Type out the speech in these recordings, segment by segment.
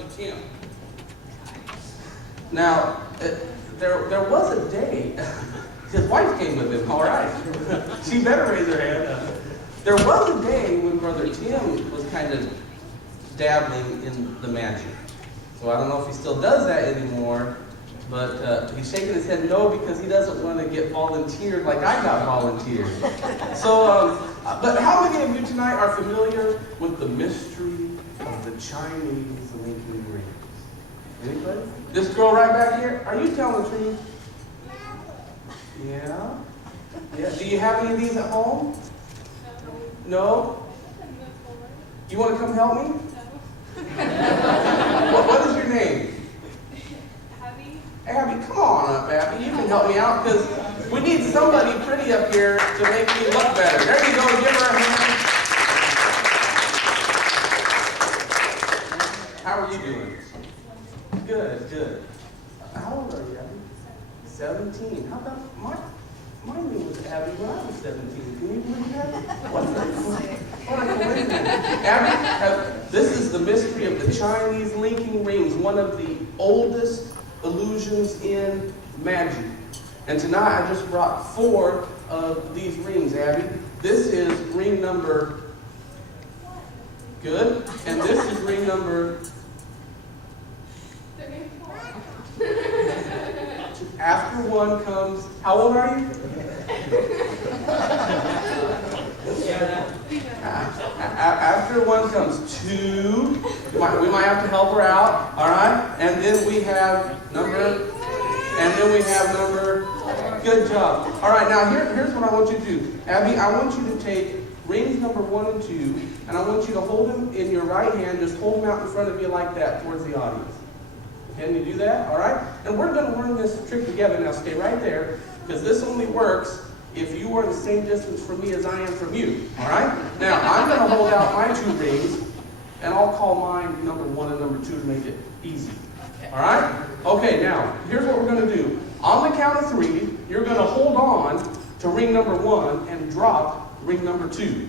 Brother Tim. Now, there was a day, his wife came with him, all right. She better raise her hand. There was a day when Brother Tim was kind of dabbling in the magic. So I don't know if he still does that anymore, but he's shaking his head no because he doesn't want to get volunteered like I got volunteered. So, but how many of you tonight are familiar with the mystery of the Chinese linking rings? Anybody? This girl right back here, are you telling the truth? Yeah? Yeah. Do you have any of these at home? No? You want to come help me? What is your name? Abby. Abby, come on up, Abby. You can help me out because we need somebody pretty up here to make me look better. There you go. Give her a hand. How are you doing? Good, good. How old are you, Abby? 17. How about my name was Abby when I was 17. Can you believe that? What a coincidence. Abby, this is the mystery of the Chinese linking rings, one of the oldest illusions in magic. And tonight I just brought 4 of these rings, Abby. This is ring number, good, and this is ring number, after 1 comes, how old are you? After 1 comes 2. We might have to help her out, all right? And then we have number, good job. All right, now here's what I want you to do. Abby, I want you to take rings number 1 and 2, and I want you to hold them in your right hand. Just hold them out in front of you like that towards the audience. Can you do that? All right? And we're going to learn this trick together. Now stay right there, because this only works if you are the same distance from me as I am from you. All right? Now, I'm going to hold out my 2 rings, and I'll call mine number 1 and number 2 to make it easy. All right? Okay, now, here's what we're going to do. On the count of 3, you're going to hold on to ring number 1 and drop ring number 2.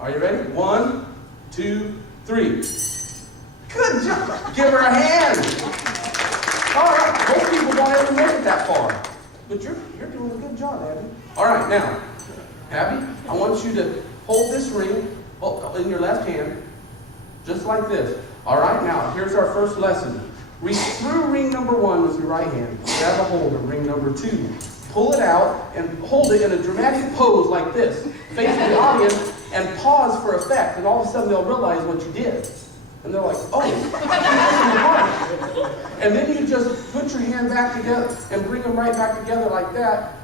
Are you ready? 1, 2, 3. Good job. Give her a hand. All right. Most people don't ever make it that far. But you're doing a good job, Abby. All right, now, Abby, I want you to hold this ring in your left hand, just like this. All right, now, here's our first lesson. Reach through ring number 1 with your right hand. Grab a hold of ring number 2. Pull it out and hold it in a dramatic pose like this. Face the audience and pause for effect. And all of a sudden, they'll realize what you did. And they're like, oh, and then you just put your hand back together and bring them right back together like that.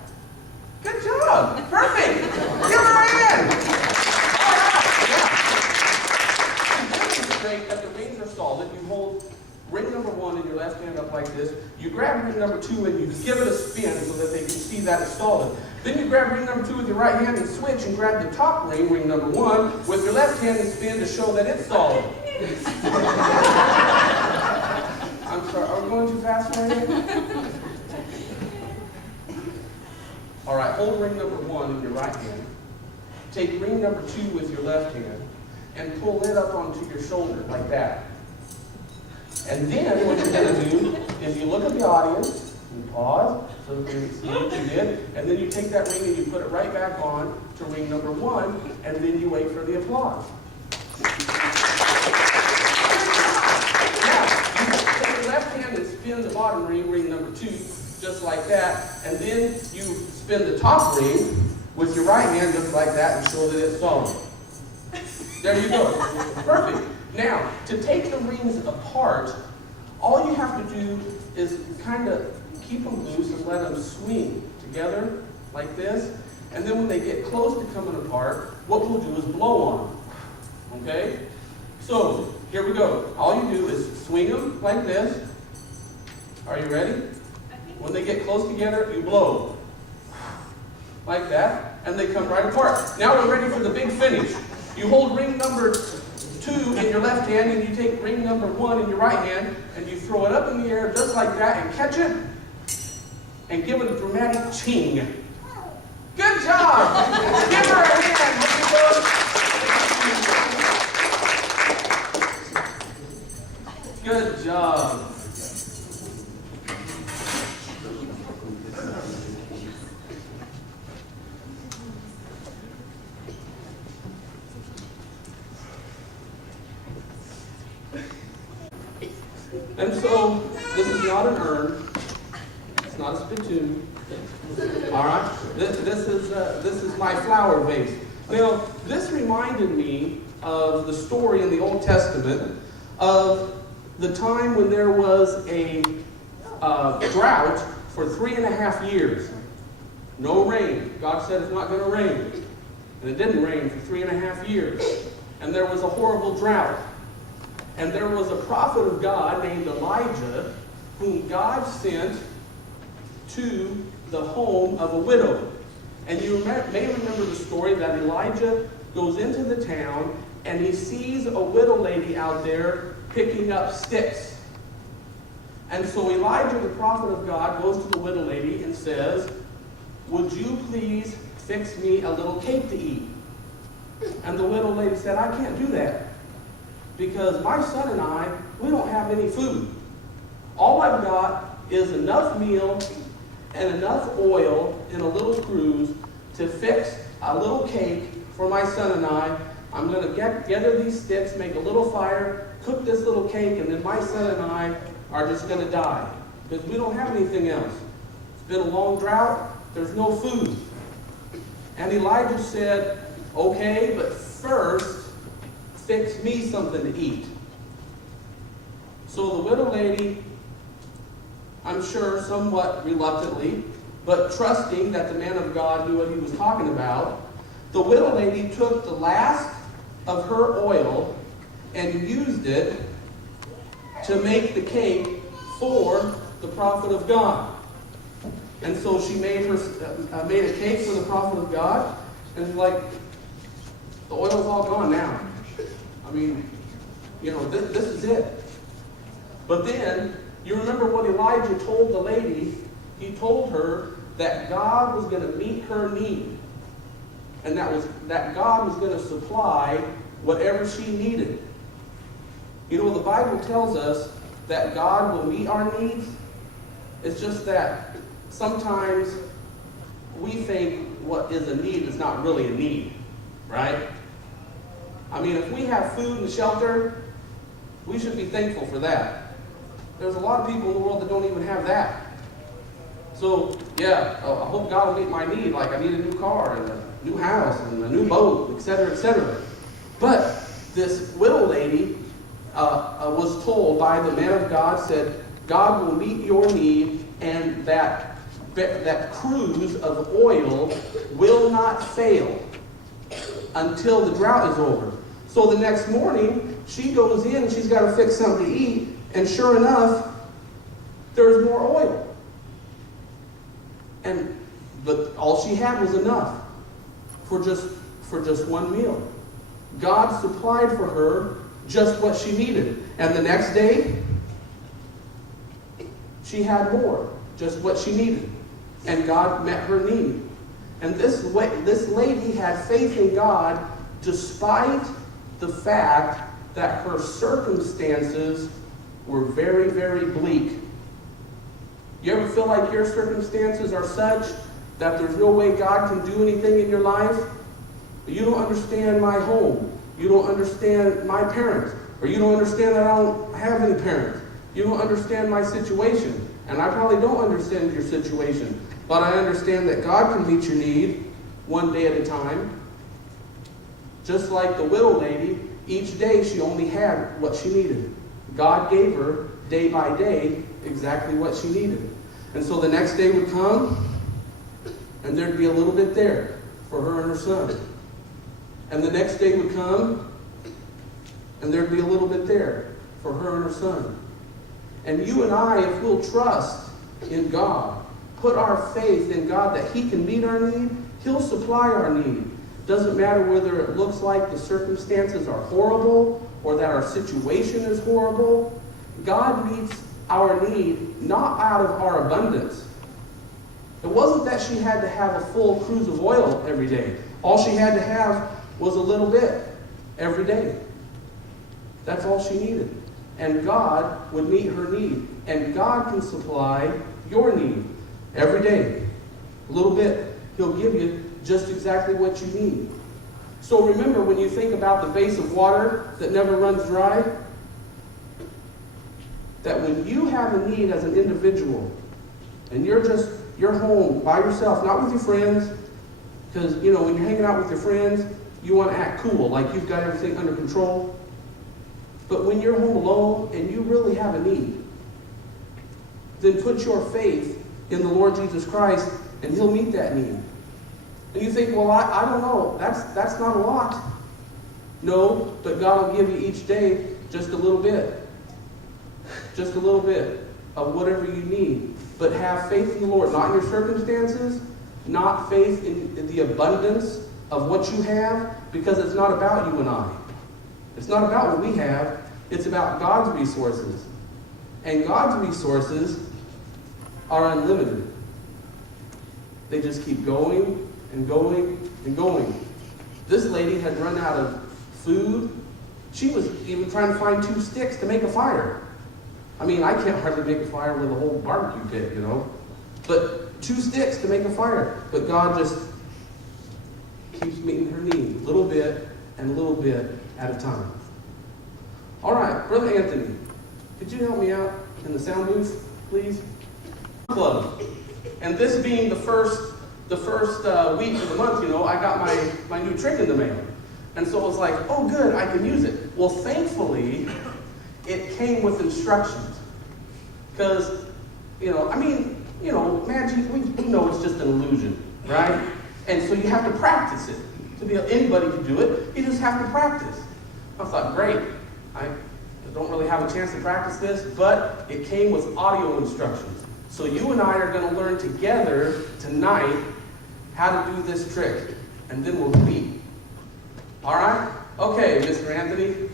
Good job. Perfect. Give her a hand. Demonstrate that the rings are solid. You hold ring number 1 in your left hand up like this. You grab ring number 2 and you give it a spin so that they can see that it's solid. Then you grab ring number 2 with your right hand and switch and grab the top ring, ring number 1, with your left hand and spin to show that it's solid. I'm sorry, are we going too fast for you? All right, hold ring number 1 in your right hand. Take ring number 2 with your left hand and pull it up onto your shoulder like that. And then what you're going to do is you look at the audience, you pause, so they can see what you did, and then you take that ring and you put it right back on to ring number 1, and then you wait for the applause. Left hand and spin the bottom ring, ring number 2, just like that, and then you spin the top ring with your right hand just like that and show that it's solid. There you go. Perfect. Now, to take the rings apart, all you have to do is kind of keep them loose and let them swing together like this, and then when they get close to coming apart, what we'll do is blow on them. Okay? So, here we go. All you do is swing them like this. Are you ready? When they get close together, you blow. Like that. And they come right apart. Now we're ready for the big finish. You hold ring number 2 in your left hand, and you take ring number 1 in your right hand, and you throw it up in the air just like that, and catch it, and give it a dramatic ching. Good job! Give her a hand. job. And so, this is not an urn. It's not a spittoon. All right? This is my flower vase. Now, this reminded me of the story in the Old Testament of the time when there was a drought for 3.5 years. No rain. God said it's not going to rain. And it didn't rain for 3.5 years. And there was a horrible drought. And there was a prophet of God named Elijah whom God sent to the home of a widow. And you may remember the story that Elijah goes into the town and he sees a widow lady out there picking up sticks. And so Elijah, the prophet of God, goes to the widow lady and says, "Would you please fix me a little cake to eat?" And the widow lady said, "I can't do that, because my son and I, we don't have any food. All I've got is enough meal and enough oil in a little cruse to fix a little cake for my son and I. I'm going to gather these sticks, make a little fire, cook this little cake, and then my son and I are just going to die, because we don't have anything else. It's been a long drought. There's no food." And Elijah said, "Okay, but first, fix me something to eat." So the widow lady, I'm sure somewhat reluctantly, but trusting that the man of God knew what he was talking about, the widow lady took the last of her oil and used it to make the cake for the prophet of God. And so she made a cake for the prophet of God, and it's like, the oil's all gone now. I mean, this is it. But then, you remember what Elijah told the lady? He told her that God was going to meet her need. And that God was going to supply whatever she needed. The Bible tells us that God will meet our needs. It's just that sometimes we think what is a need is not really a need, right? I mean, if we have food and shelter, we should be thankful for that. There's a lot of people in the world that don't even have that. So, yeah, I hope God will meet my need, like I need a new car and a new house and a new boat, etc., etc. But this widow lady was told by the man of God, said, God will meet your need, and that cruse of oil will not fail until the drought is over. So the next morning, she goes in and she's got to fix something to eat, and sure enough, there's more oil. But all she had was enough for just one meal. God supplied for her just what she needed. And the next day, she had more, just what she needed. And God met her need. And this lady had faith in God despite the fact that her circumstances were very, very bleak. You ever feel like your circumstances are such that there's no way God can do anything in your life? You don't understand my home. You don't understand my parents. Or you don't understand that I don't have any parents. You don't understand my situation. And I probably don't understand your situation. But I understand that God can meet your need one day at a time. Just like the widow lady, each day she only had what she needed. God gave her, day by day, exactly what she needed. And so the next day would come, and there'd be a little bit there for her and her son. And the next day would come, and there'd be a little bit there for her and her son. And you and I, if we'll trust in God, put our faith in God that He can meet our need, He'll supply our need. Doesn't matter whether it looks like the circumstances are horrible or that our situation is horrible. God meets our need not out of our abundance. It wasn't that she had to have a full cruse of oil every day. All she had to have was a little bit every day. That's all she needed. and God would meet her need. And God can supply your need every day. A little bit. He'll give you just exactly what you need. So remember, when you think about the vase of water that never runs dry, that when you have a need as an individual, and you're home by yourself, not with your friends, because, when you're hanging out with your friends, you want to act cool, like you've got everything under control. But when you're home alone and you really have a need, then put your faith in the Lord Jesus Christ, and He'll meet that need. And you think, well, I don't know, that's not a lot. No, but God will give you each day just a little bit. Just a little bit of whatever you need. But have faith in the Lord, not in your circumstances, not faith in the abundance of what you have, because it's not about you and I. It's not about what we have. It's about God's resources. And God's resources are unlimited. They just keep going and going and going. This lady had run out of food. She was even trying to find 2 sticks to make a fire. I mean, I can't hardly make a fire with a whole barbecue pit, But 2 sticks to make a fire. But God just keeps meeting her need, little bit and a little bit at a time. All right, Brother Anthony, could you help me out in the sound booth, please? Club. And this being the first week of the month, I got my new trick in the mail. And so it was like, oh good, I can use it. Well, thankfully, it came with instructions. Because, magic, we know it's just an illusion, right? And so you have to practice it. Anybody can do it. You just have to practice. I thought, great. I don't really have a chance to practice this, but it came with audio instructions. So you and I are going to learn together tonight how to do this trick. And then we'll meet. All right? Okay, Mr. Anthony.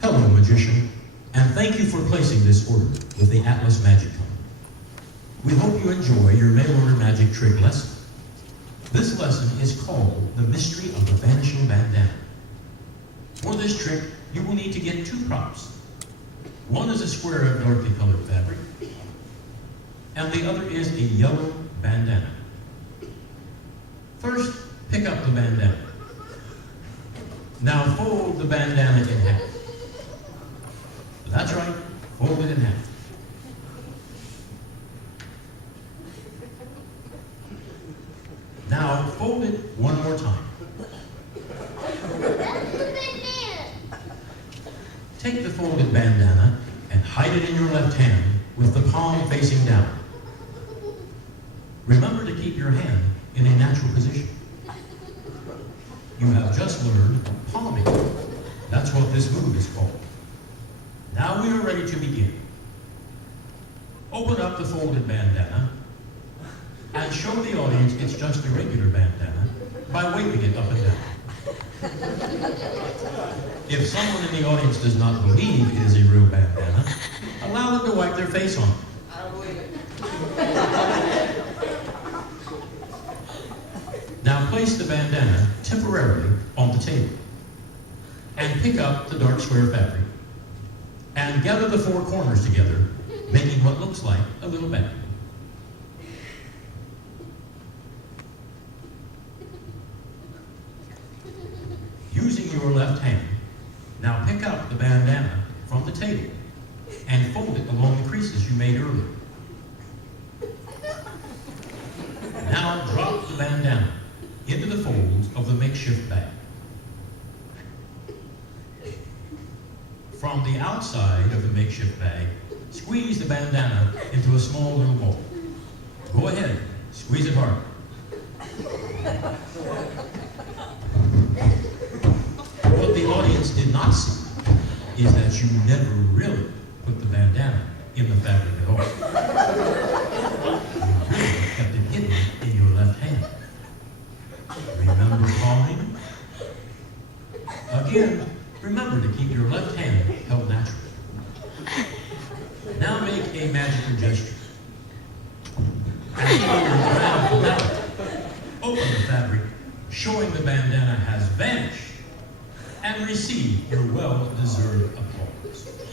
Hello, magician, and thank you for placing this order with the Atlas Magic Company. We hope you enjoy your mail-order magic trick lesson. This lesson is called The Mystery of the Vanishing Bandana. For this trick, you will need to get 2 props. One is a square of darkly colored fabric, and the other is a yellow bandana. First, pick up the bandana. Now fold the bandana in half. That's right, fold it in half. Now fold it one more time. Take the folded bandana and hide it in your left hand with the palm facing down. Remember to keep your hand in a natural position. You have just learned palming. That's what this move is called. Now we are ready to begin. Open up the folded bandana and show the audience it's just a regular bandana by waving it up and down. If someone in the audience does not believe it is a real bandana, allow them to wipe their face on it. I don't believe it. Now place the bandana temporarily on the table and pick up the dark square fabric and gather the 4 corners together, making what looks like a little bag. Using your left hand, now pick up the bandana from the table and fold it along the creases you made earlier. Now drop the bandana into the folds of the makeshift bag. From the outside of the makeshift bag, squeeze the bandana into a small little ball. Go ahead, squeeze it hard. What the audience did not see is that you never really put the bandana in the fabric at all. You really kept it hidden in your left hand. Remember palming? Again, remember to keep your left hand held naturally. Now make a magical gesture. and feel your grand finale. Open the fabric, showing the bandana has vanished, and receive your well-deserved applause.